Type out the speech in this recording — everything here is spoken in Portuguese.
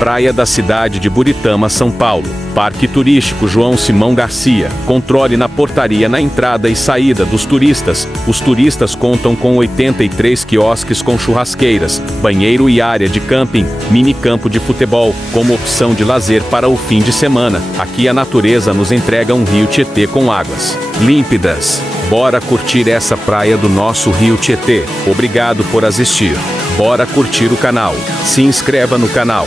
Praia da cidade de Buritama, São Paulo. Parque Turístico João Simão Garcia. Controle na portaria na entrada e saída dos turistas. Os turistas contam com 83 quiosques com churrasqueiras, banheiro e área de camping, mini campo de futebol, como opção de lazer para o fim de semana. Aqui a natureza nos entrega um rio Tietê com águas límpidas. Bora curtir essa praia do nosso rio Tietê. Obrigado por assistir. Bora curtir o canal. Se inscreva no canal.